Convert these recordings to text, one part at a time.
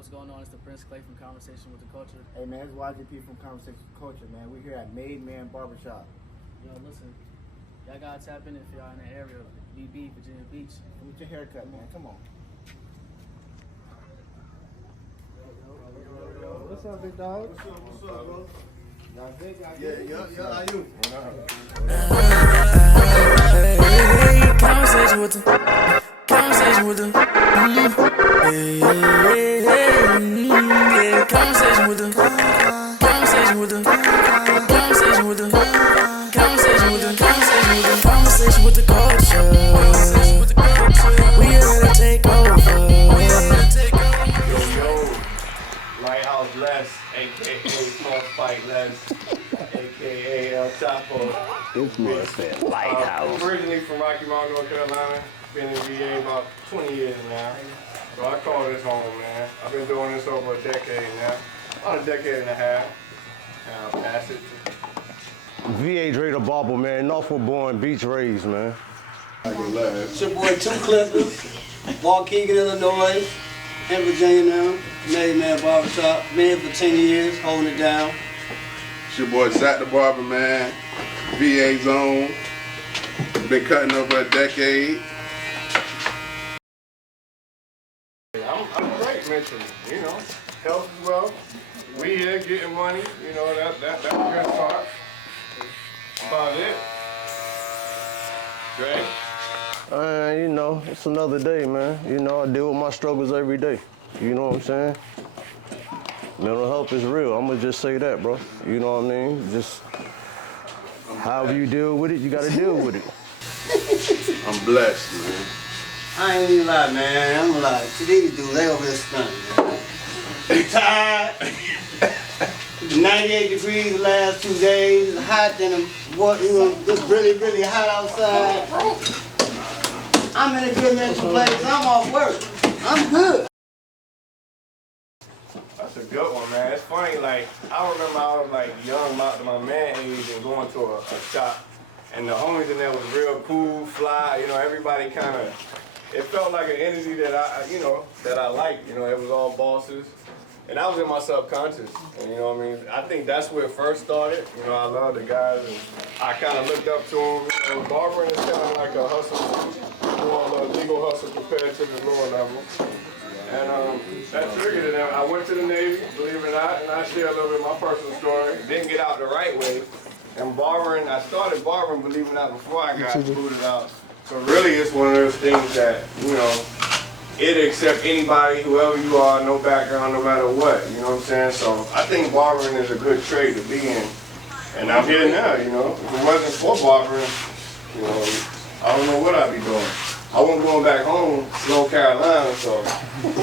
what's going on? It's the Prince Clayton from Conversation with the Culture. Hey man, it's YGP from Conversation with the Culture, man. We're here at Made Men Barbershop. Yo, listen, y'all gotta tap in if y'all in the area, VB, Virginia Beach. Get your haircut, man. Come on. What's up, big dog? What's up, bro? Y'all good? Yeah, how you? Hey, conversation with them. Conversation with them. Hey, conversation with them. Conversation with them. Conversation with them. Conversation with them. Conversation with them. Conversation with the culture. We here to take over. Yo, Lighthouse Les, aka False Fight Les, aka L-Chopo. This must say Lighthouse. Originally from Rocky Mount, North Carolina. Been in VA about 20 years now. So I call this home, man. I've been doing this over a decade now. About a decade and a half. And I'll pass it. VA Dre the Barber, man. Norfolk born, beach raised, man. It's your boy Two Clippers, Waukegan, Illinois, in Virginia now. Made Men Barbershop. Been here for 10 years, holding it down. It's your boy Zach the Barber, man. VA Zone. Been cutting over a decade. I'm great mentally, you know. Health as well. We here getting money, you know, that's a good start. About it. Dre? You know, it's another day, man. You know, I deal with my struggles every day. You know what I'm saying? Mental health is real. I'm gonna just say that, bro. You know what I mean? Just however you deal with it, you gotta deal with it. I'm blessed, man. I ain't even lie, man. I'm like, these dudes, they over here stunning, man. They tired. 98 degrees the last 2 days. It's hot than what, you know, it's really, really hot outside. I'm in a good mental place. I'm off work. I'm good. That's a good one, man. It's funny, like, I remember I was like young, about to my man age, and going to a shop, and the homies in there was real cool, fly, you know, everybody kind of, it felt like an energy that I liked, you know, it was all bosses, and I was in my subconscious, and you know what I mean, I think that's where it first started, you know, I love the guys, and I kind of looked up to them, you know, barbering is kind of like a hustle, more legal hustle compared to the lower level. And that triggered it. I went to the Navy, believe it or not, and I share a little bit of my personal story. Didn't get out the right way. And barbering, I started barbering, believe it or not, before I got booted out. So really it's one of those things that, you know, it'll accept anybody, whoever you are, no background, no matter what, you know what I'm saying? So I think barbering is a good trade to be in. And I'm here now, you know. If it wasn't for barbering, you know, I don't know what I'd be doing. I wasn't going back home, North Carolina, so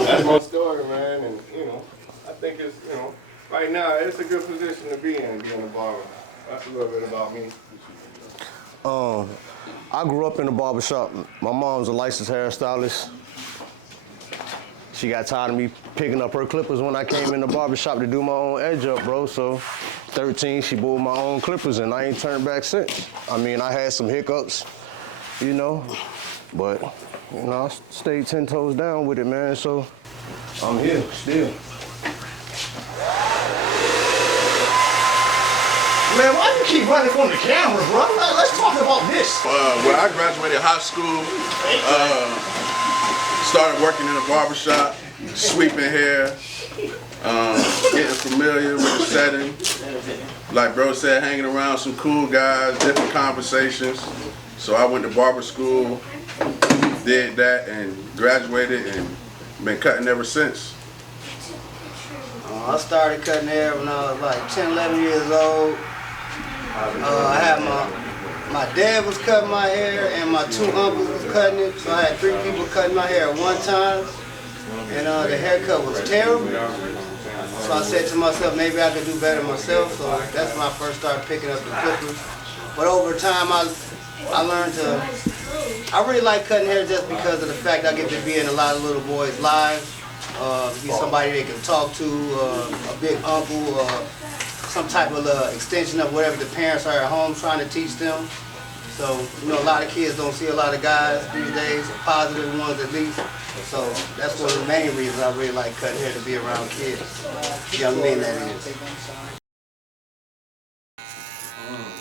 that's my story, man. And, you know, I think it's, you know, right now it's a good position to be in, being a barber. That's a little bit about me. I grew up in a barbershop. My mom's a licensed hairstylist. She got tired of me picking up her clippers when I came in the barbershop to do my own edge up, bro. So 13, she bought my own clippers, and I ain't turned back since. I mean, I had some hiccups, you know. But, you know, I stayed 10 toes down with it, man, so I'm here still. Man, why do you keep running from the camera, bro? Let's talk about this. When I graduated high school, started working in a barbershop, sweeping hair, getting familiar with the setting. Like bro said, hanging around some cool guys, different conversations. So I went to barber school, did that, and graduated, and been cutting ever since. I started cutting hair when I was like 10, 11 years old. I had my dad was cutting my hair, and my two uncles was cutting it. So I had 3 people cutting my hair at one time, and the haircut was terrible. So I said to myself, maybe I could do better myself. So that's when I first started picking up the clippers. But over time, I learned to, I really like cutting hair just because of the fact I get to be in a lot of little boys' lives. Be somebody they can talk to, a big uncle, some type of extension of whatever the parents are at home trying to teach them. So, you know, a lot of kids don't see a lot of guys these days, positive ones at least. So that's one of the main reasons I really like cutting hair, to be around kids. Young men, that is.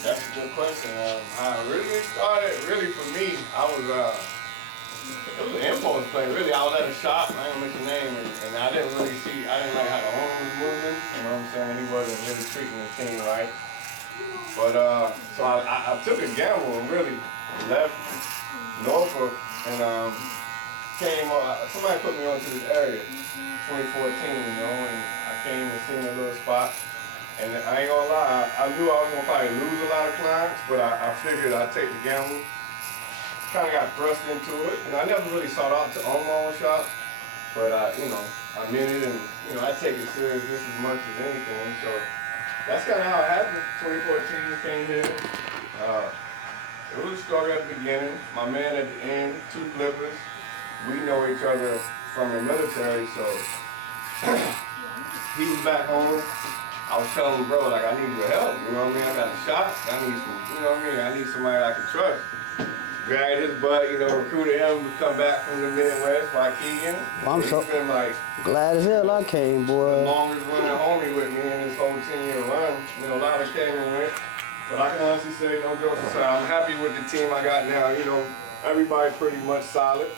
That's a good question. I really started, really for me, it was an impulse play, really. I was at a shop, I ain't gonna mention the name, and I didn't like how the owner was moving, you know what I'm saying? He wasn't really treating the team right. But, so I took a gamble and really left Norfolk and somebody put me onto this area, 2014, you know, and I came and seen a little spot. And I ain't gonna lie, I knew I was gonna probably lose a lot of clients, but I figured I'd take the gamble. Kind of got thrust into it, and I never really sought out to own my own shop, but I meant it, and I take it serious just as much as anything. So that's kind of how it happened. 2014 came here. It was a struggle at the beginning. My man at the end, two flippers. We know each other from the military, so he was back home. I was telling him, bro, like, I need your help, you know what I mean? I got a shop, I need some, you know what I mean? I need somebody I can trust. Dragged his butt, recruited him to come back from the Midwest by Keegan. I'm so been like glad as hell I came, boy. The longest running homie with me in this whole 10-year run. A lot of came and went. But I can honestly say, no jokes aside, I'm happy with the team I got now. Everybody pretty much solid.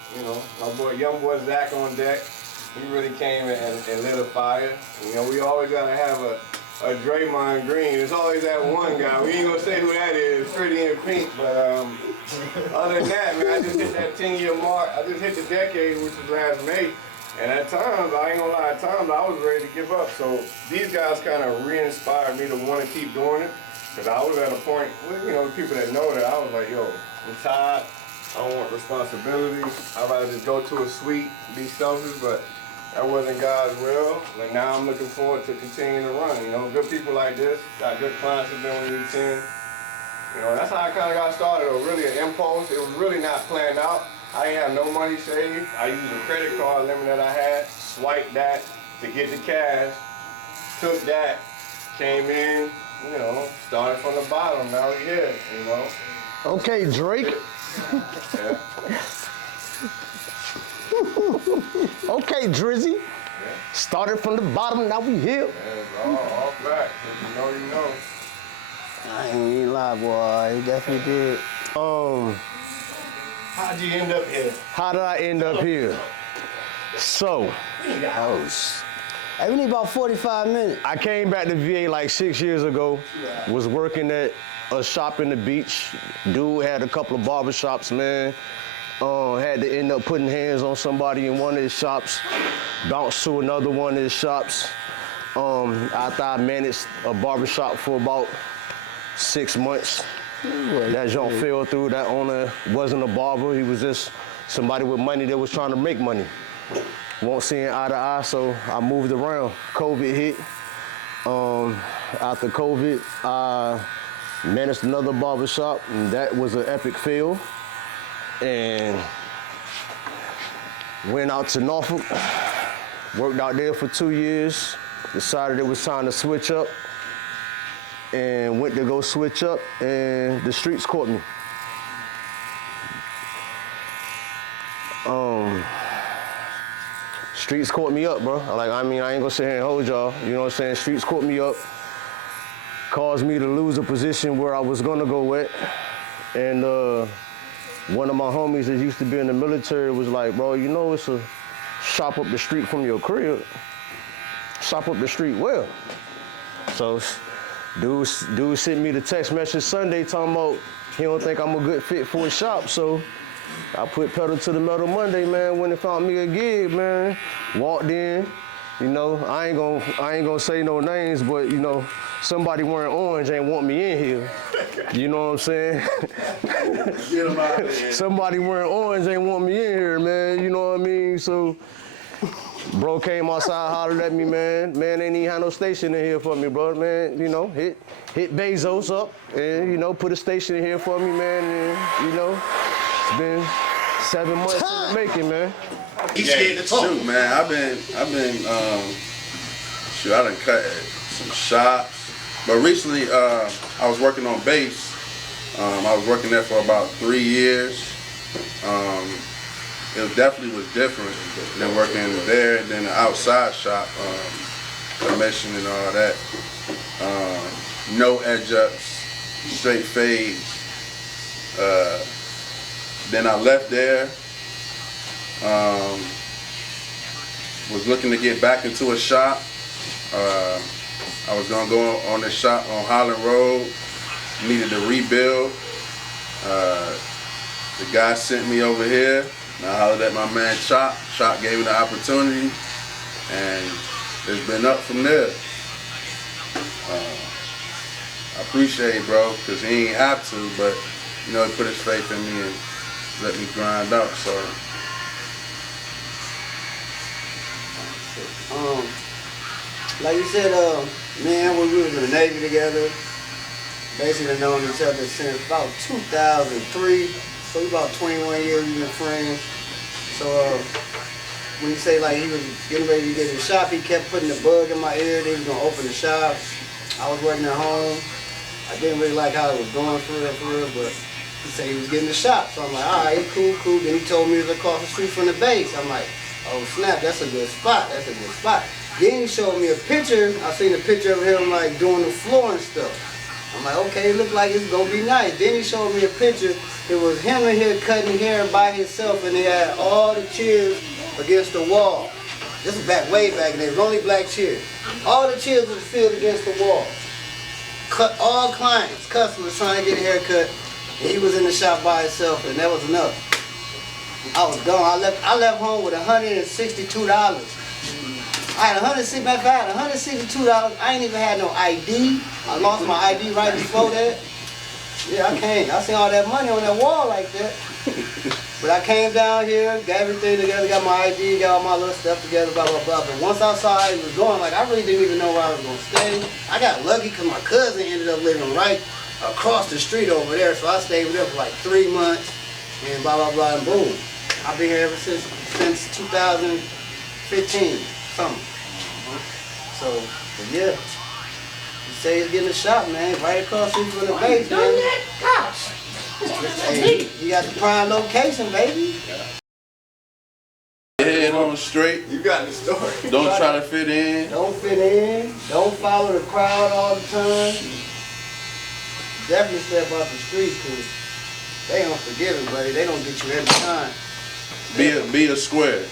My young boy Zach on deck. He really came and lit a fire. We always gotta have a Draymond Green. There's always that one guy. We ain't gonna say who that is, pretty in pink, but other than that, man, I just hit that 10-year mark. I just hit the decade, which was last May. And at times, I ain't gonna lie, at times I was ready to give up. So these guys kind of re-inspired me to want to keep doing it. Because I was at a point, the people that know that, I was like, yo, I'm tired. I don't want responsibility. I'd rather just go to a suite, be selfish, but that wasn't God's will. But now I'm looking forward to continuing to run. Good people like this, got good clients that been with me 10. That's how I kind of got started. It was really an impulse. It was really not planned out. I didn't have no money saved. I used a credit card limit that I had, swiped that to get the cash, took that, came in, started from the bottom. Now we here, Okay, Drake. Yeah. Okay, Drizzy. Yeah. Started from the bottom, now we here. Yeah, it's all back. You know. I ain't even lie, boy. He definitely did. How'd you end up here? How did I end up here? So, Hey, we need about 45 minutes. I came back to VA like 6 years ago. Was working at a shop in the beach. Dude had a couple of barbershops, man. Had to end up putting hands on somebody in one of his shops. Bounced to another one of his shops. After I managed a barbershop for about 6 months. That joint fell through. That owner wasn't a barber. He was just somebody with money that was trying to make money. Won't see eye to eye, so I moved around. COVID hit. After COVID, I managed another barbershop, and that was an epic fail. And went out to Norfolk, worked out there for 2 years, decided it was time to switch up, and went to go switch up, and the streets caught me. Streets caught me up, bro. I ain't gonna sit here and hold y'all, you know what I'm saying? Streets caught me up, caused me to lose a position where I was gonna go at, and one of my homies that used to be in the military was like, bro, it's a shop up the street from your crib. Shop up the street well. So dude sent me the text message Sunday talking about he don't think I'm a good fit for his shop. So I put pedal to the metal Monday, man, when they found me a gig, man. Walked in, I ain't gonna say no names, but somebody wearing orange ain't want me in here. You know what I'm saying? Get him out of here. Somebody wearing orange ain't want me in here, man. You know what I mean? So, bro came outside, hollered at me, man. Man ain't even had no station in here for me, bro. Man, hit Bezos up and, put a station in here for me, man. And, it's been 7 months in the making, man. He's scared to talk. Shoot, man, I've been, I done cut at some shops. But recently, I was working on bass, I was working there for about 3 years. It definitely was different than working there than the outside shop, commission and all that. No edge ups, straight fades. Then I left there. Was looking to get back into a shop. I was gonna go on the shop on Holland Road. Needed to rebuild. The guy sent me over here. And I hollered at my man Chop. Chop gave me the opportunity, and it's been up from there. I appreciate it, bro, because he ain't have to, but you know, he put his faith in me and let me grind out. So. Like you said, man, when we was in the Navy together, basically known each other since about 2003. So we about 21 years we've been friends. So when you say like he was getting ready to get in the shop, he kept putting the bug in my ear that he was gonna open the shop. I was working at home. I didn't really like how it was going for real, but he said he was getting the shop. So I'm like, all right, cool. Then he told me it was across the street from the base. I'm like, oh snap, that's a good spot. Then he showed me a picture. I seen a picture of him like doing the floor and stuff. I'm like, okay, it looked like it's gonna be nice. Then he showed me a picture. It was him in here cutting hair by himself, and he had all the chairs against the wall. This was way back then. It was only black chairs. All the chairs was filled against the wall. All clients, customers trying to get a haircut, and he was in the shop by himself, and that was enough. I was gone. I left home with $162. I had $162. I ain't even had no ID. I lost my ID right before that. Yeah, I came. I seen all that money on that wall like that. But I came down here, got everything together, got my ID, got all my little stuff together, blah, blah, blah. But once I saw how it was going, like, I really didn't even know where I was going to stay. I got lucky because my cousin ended up living right across the street over there. So I stayed with him for like 3 months and blah, blah, blah, and boom. I've been here ever since 2015, something. So, but yeah. You say he's getting a shop, man, right across the street from the base, man. Gosh. Hey, you got the prime location, baby. Head on straight. You got the story. Don't try to fit in. Don't fit in. Don't follow the crowd all the time. Definitely step out the street, because they unforgiving, buddy. They don't get you every time. Be a square.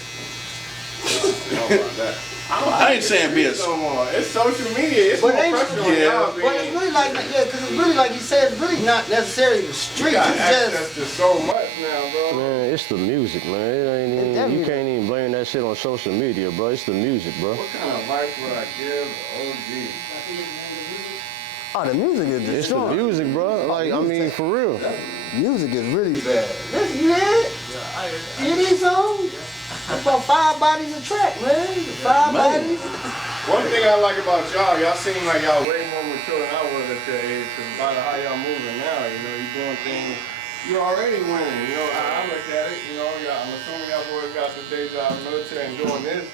I ain't saying be a square. It's social media. It's more pressure on y'all. But it's really like, yeah, because it's really like you said, it's really not necessarily the street. You got it's access to so much now, bro. Man, it's the music, man. It ain't even, you can't even blame that shit on social media, bro. It's the music, bro. What kind of advice would I give OG? Oh, the music is It's the music, bro. Like, I mean, for real. Music is really bad. Listen, you hear it? You hear these songs? About 5 bodies a track, man. 5 bodies. One thing I like about y'all seem like y'all way more mature than I was at your age. Cause about how y'all moving now, you know, you doing things. You already winning, you know. I look at it, you know. I'm assuming y'all boys got some day job in the military and doing this.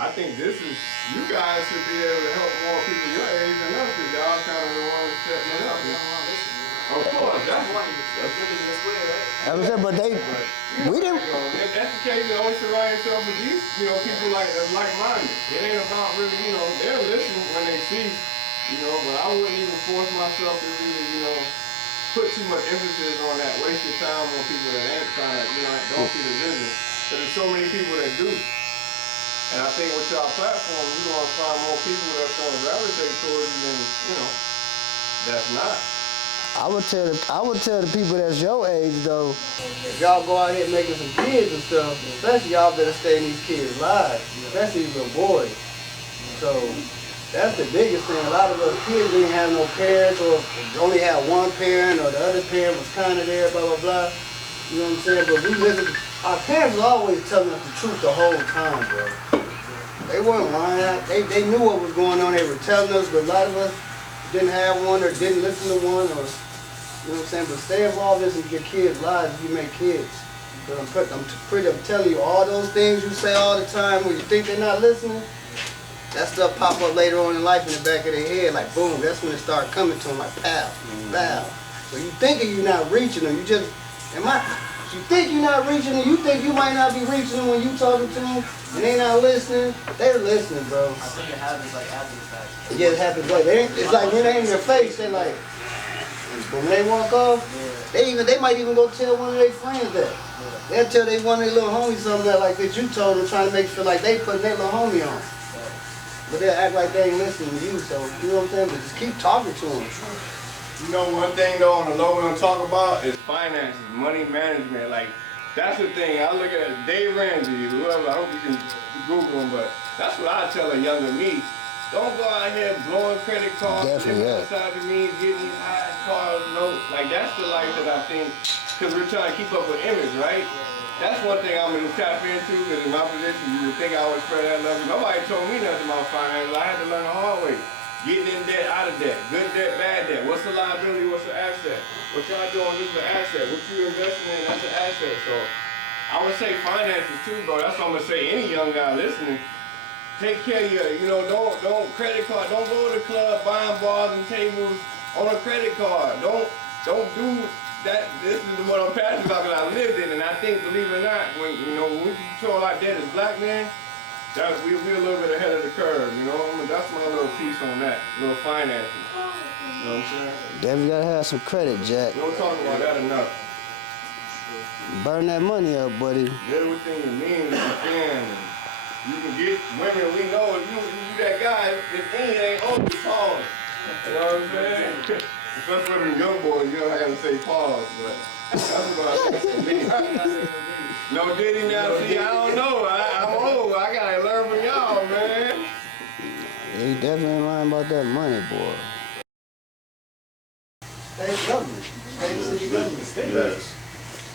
I think this is, you guys should be able to help more people your age than us, because y'all kind of the ones setting it up. Of course, that's really the way, right? I was saying, but we didn't. If that's the case, you always surround yourself with these, you know, people like-minded. It ain't about really, you know, they'll listen when they see, you know, but I wouldn't even force myself to really, you know, put too much emphasis on that. Waste your time on people that ain't trying to, you know, don't see the vision. But there's so many people that do. And I think with y'all platform, you're going to find more people that's going to gravitate towards you than, you know, that's not. I would tell the people that's your age though, if y'all go out here making some kids and stuff, especially y'all better stay in these kids' lives, especially these little boys. So that's the biggest thing. A lot of us kids didn't have no parents, or only had one parent, or the other parent was kind of there, blah, blah, blah. You know what I'm saying? But we listen. Our parents was always telling us the truth the whole time, bro. They weren't lying. They knew what was going on. They were telling us, but a lot of us didn't have one or didn't listen to one, or you know what I'm saying? But stay involved in your kids' lives if you make kids. But I'm telling you, all those things you say all the time when you think they're not listening, that stuff pop up later on in life in the back of their head, like boom, that's when it start coming to them like pow, pow. So you thinking you're not reaching them. You just, you think you're not reaching them, you think you might not be reaching them when you talking to them, and they not listening. They're listening, bro. I think it happens like after the fact. It just happens like, it's like when they in your face, they're like, but when they walk off, they might even go tell one of their friends that. They'll tell one of their little homies something that you told them, trying to make you feel like they putting their little homie on. But they'll act like they ain't listening to you, so you know what I'm saying? But just keep talking to them. You know, one thing though on the low we're gonna talk about is finances, money management. Like, that's the thing. I look at Dave Ramsey, whoever, I hope you can Google him, but that's what I tell a younger me. Don't go out here blowing credit cards, living outside the means, getting these high cars, like that's the life that I think, because we're trying to keep up with image, right? That's one thing I'm gonna tap into, because in my position, you would think I would spread that love. Nobody told me nothing about finances. I had to learn the hard way. Getting in debt, out of debt, good debt, bad debt. What's the liability, what's the asset? What y'all doing, this is the asset. What you investing in, that's the asset. So I would say finances too, bro. That's what I'm gonna say, any young guy listening. Take care of your, don't credit card, don't go to the club buying bars and tables on a credit card. Don't do that. This is what I'm passionate about because I lived it, and I think, believe it or not, when we control our debt as black men, we're a little bit ahead of the curve, That's my little piece on that, little finances. You know what I'm saying? Definitely gotta have some credit, Jack. We don't talk about that enough. Burn that money up, buddy. Get everything you mean, you can. You can get women, we know if you that guy, if he ain't on you, pause. You know what I'm saying? Especially for them young boys, I gotta say pause, but that's what I think. No Diddy now, see, I don't know. I'm old, I gotta learn from y'all, man. He definitely lying about that money, boy. State government. State city government. Yes.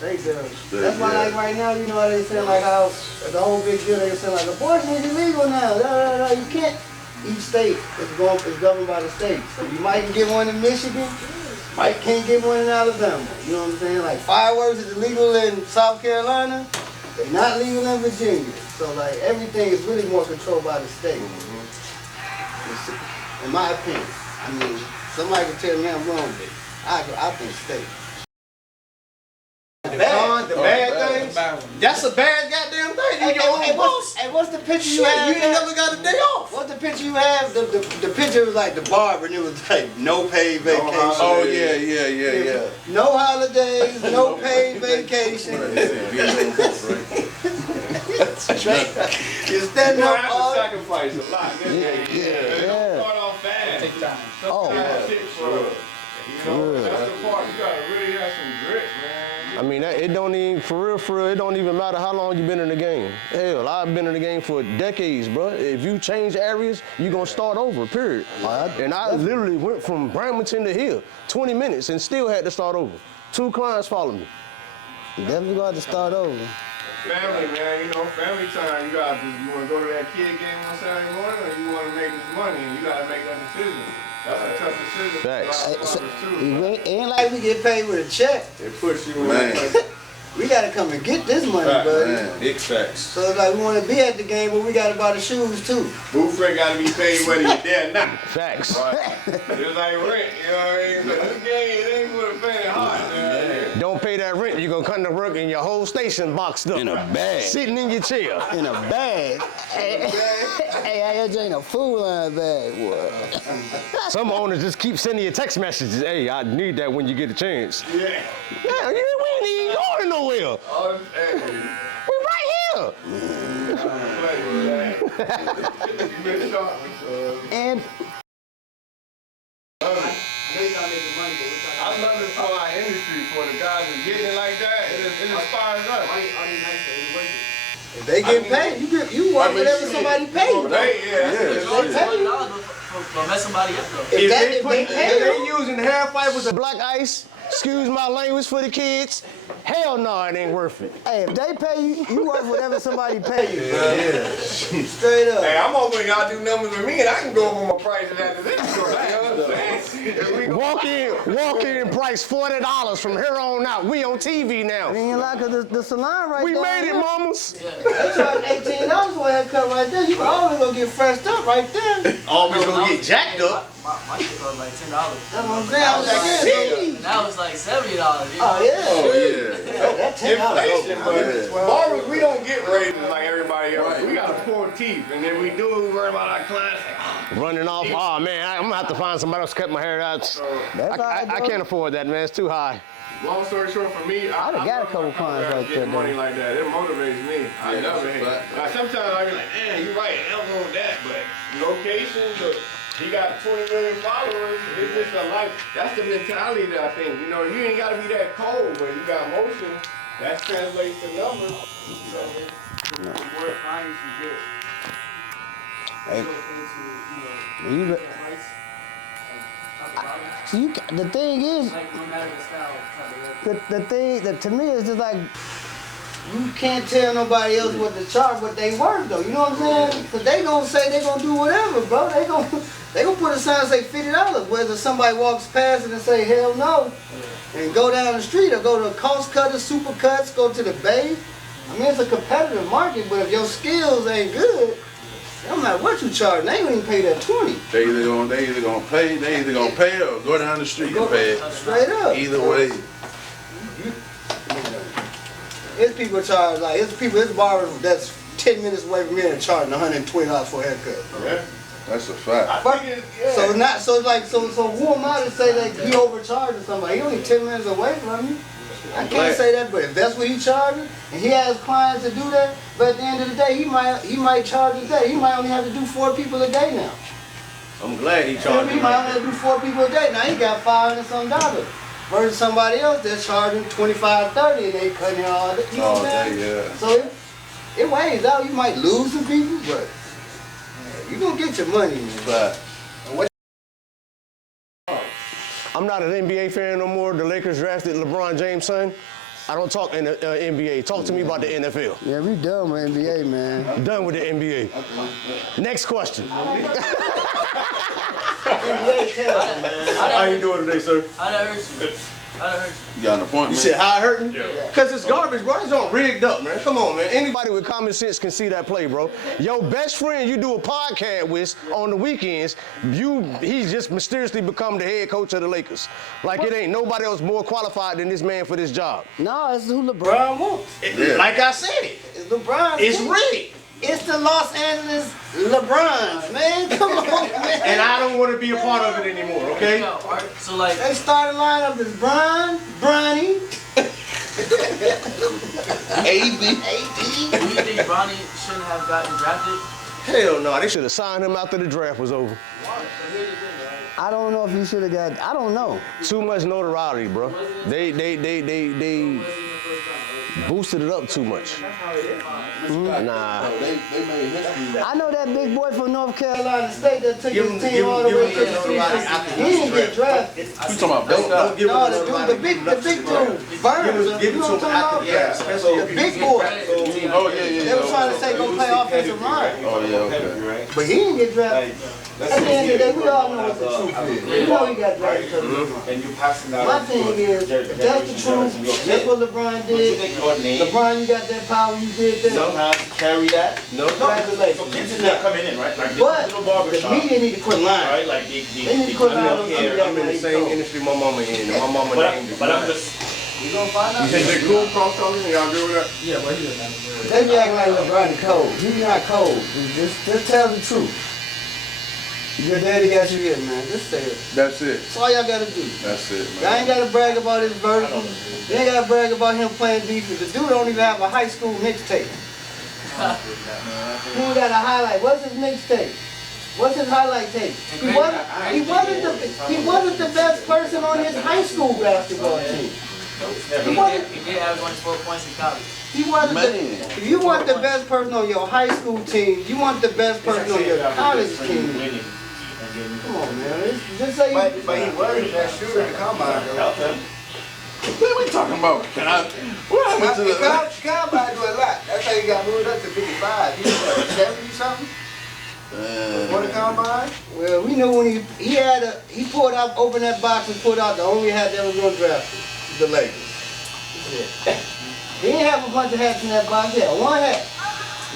That's why, like right now, you know how they say, like how the whole big deal, they say like abortion is illegal now. You can't. Each state is governed by the state. So you might get one in Michigan, can't get one in Alabama. You know what I'm saying? Like fireworks is illegal in South Carolina, they're not legal in Virginia. So like everything is really more controlled by the state. In my opinion. I mean, somebody can tell me I'm wrong, but I think state. The bad things. That's a bad goddamn thing. You your own boss. Hey, what's the picture you have? You ain't never got a day off. What's the picture you have? The picture was like the barber, and it was like no paid vacation. Oh yeah. No holidays, no paid vacation. Straight. You're standing up all. You have to sacrifice a lot. Don't start off fast. Take time. That's the part you gotta really have some grit, man. I mean, it don't even, for real, it don't even matter how long you've been in the game. Hell, I've been in the game for decades, bro. If you change areas, you're gonna start over, period. And I literally went from Brampton to here, 20 minutes, and still had to start over. 2 clients follow me. You definitely got to start over. Family, man, family time. You wanna go to that kid game on Saturday morning, or you wanna make this money, and you gotta make that decision. That's a tough decision. Facts. It ain't like we get paid with a check. It puts you in Man. We gotta come and get this money, buddy. Man, big facts. So it's like we wanna be at the game, but we gotta buy the shoes too. Boo Fred gotta be paid whether you're there or not. Facts. Right. Just like rent, you know what I mean? So this game, it ain't for the faint of heart, man. Don't pay that rent, you're gonna come to work and your whole station boxed up. In a bag. Sitting in your chair. In a bag. Hey, that ain't a food line bag, boy. Some owners just keep sending you text messages. Hey, I need that when you get a chance. Yeah. Yeah, we ain't even going nowhere. Oh, hey. We right here. And I love it for our industry, for the guys who getting it like that. It inspires us. if they get paid, you work whatever somebody pays. Yeah. But mess somebody up though. If they pay, using hair fibers of black ice, excuse my language for the kids, hell no, it ain't worth it. hey, if they pay you, you work whatever somebody pay you. Straight up. Hey, I'm hoping y'all do numbers with me and I can go over my prices after this. You know what I'm saying? Walk in price $40 from here on out. We on TV now. I mean, like the salon right We there. made it, mamas. They charge $18 for a haircut right there. You can always go get freshed up right there. Always gonna get jacked up. My shit cost like $10. That's what I'm saying. I was like, Now it's like $70. Oh yeah. Oh yeah. That's Inflation, but Yeah. barbers, we don't get raises like everybody else. We got poor teeth, and then we do it, we worry about our clients. Running off. Oh man, I'm gonna have to find somebody else to cut my hair out. I can't afford that, man. It's too high. Long story short, for me, I done got a couple clients like that, money though. like that, it motivates me. I love it. Like, sometimes I be like, man, you're right, I don't know that, but locations, he got 20 million followers. It's just a life. That's the mentality that I think. You know, you ain't got to be that cold, but you got motion. That translates to numbers. So, the more clients you get, Hey. Into, You, price, the thing is, like no matter the style, type of the thing that to me is just like you can't tell nobody else what to charge, what they worth though. You know what I'm saying? Cause they gonna say they gonna do whatever, bro. They gonna put a sign say $50. Whether somebody walks past it and say hell no, and go down the street or go to cost cutters, super cuts, go to the bay. I mean, it's a competitive market, but if your skills ain't good, no matter what you charge, they ain't even pay that 20. They either gonna pay or go down the street and pay it. Straight up. Either way. It's people charge like it's barbers that's 10 minutes away from me and charging $120 for a haircut. Yeah. That's a fact. So who am I to say that he overcharging somebody? He only 10 minutes away from me. I can't say that, but if that's what he charging, and he has clients to do that, but at the end of the day, he might charge a day. He might only have to do 4 people a day now. I'm glad he He charged might me. only have to do 4 people a day. Now he got $500-some. Versus somebody else that's charging $25, $30, and they cutting all day. You know what I'm saying? Yeah. So it weighs out. You might lose some people, but you gonna get your money, man. But I'm not an NBA fan no more. The Lakers drafted LeBron James' son. I don't talk in the NBA. Talk to me about the NFL. Yeah, we done with NBA, man. Done with the NBA. Next question. NBA tells you, man. How you doing today, sir? How that hurts you? How that hurts you? you got an appointment. You said how it hurting? Yeah. Cause it's garbage, bro. It's all rigged up, man. Come on, man. Anybody with common sense can see that play, bro. Your best friend you do a podcast with on the weekends, he's just mysteriously become the head coach of the Lakers. Like it ain't nobody else more qualified than this man for this job. No, it's who LeBron wants. Like I said it. It's LeBron. It's rigged. It's the Los Angeles LeBrons, man. Come on, man. And I don't want to be a part of it anymore, okay? So like, They starting lineup is Bronny, AB. do you think Bronny shouldn't have gotten drafted? Hell no. They should have signed him after the draft was over. I don't know if he should have got. I don't know. Too much notoriety, bro. They boosted it up too much. Nah. They made history. I know that big boy from North Carolina State that took his team all the way to the season. He didn't get drafted. You talking about Bill? Don't give No, him the big dude, Burns. give You it know to what him I'm after talking the about? especially The big boy. Oh yeah. They were trying to say go play offensive line, Oh yeah. Okay. but he didn't get drafted. At the end of the day, we all know what the truth is. We know he got drafted. And you passing out. My thing is, if that's the truth, that's what LeBron did. LeBron, you got that power, you did that. Somehow to carry that. No, Congratulations. so kids are not coming in, right? Like But little the barbershop, media need to quit lying. right? Like They need to quit lying on TV. I'm in the same industry my mama in, and my mama named it. but I'm just. We gonna find out. Is it cool cross talking? Y'all agree with that? Yeah, but he doesn't have to. They be acting like LeBron is cold. He's not cold. Just tell the truth. Your daddy got you here, man. Just say it. That's it. That's all y'all gotta do. That's it, Y'all ain't man. gotta brag about his vertical. You ain't gotta brag about him playing defense. The dude don't even have a high school mixtape. He ain't got a highlight. What's his mixtape? What's his highlight tape? He wasn't the best person on his high school basketball team. He did average 4 points in college. He wasn't if you want the best person on your high school team, you want the best person on your college team. Come on, man. Just say But he worried that shooter to come out. What are we talking about? What happened to the? Combine do a lot. That's how he got moved up to 55. He was 70 something for the combine. well, we knew when he pulled out, opened that box and pulled out the only hat that was going to draft him, the Lakers. Yeah. He didn't have a bunch of hats in that box. He had one hat.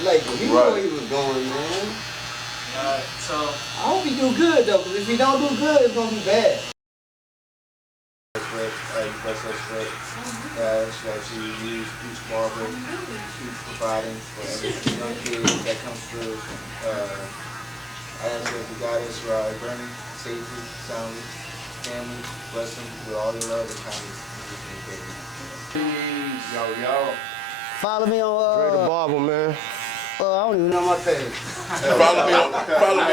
Lakers. He knew where he was going, man. So I hope he do good though, because if he don't do good, it's gonna be bad. sweat, you bust her sweat. She use each barber, keep providing for every young kid that comes through. I ask her to guide us through our journey, safely, soundly, family, bless them with all your love and kindness. Yo. Follow me on, Dre the Barber, man. I don't even know my page. Follow me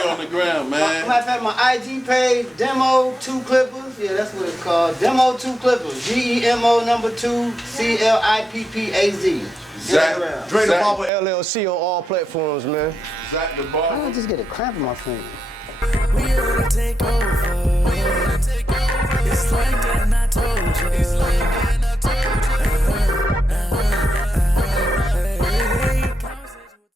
on the ground, man. Matter of fact, my IG page, Demo 2 Clippers. Yeah, that's what it's called. Demo 2 Clippers. GEMO number 2 CLIPPAZ. Zach, Dre the Barber LLC on all platforms, man. Zach the I Barber. don't just get a cramp in my finger. We here to take over. It's like that and I told you.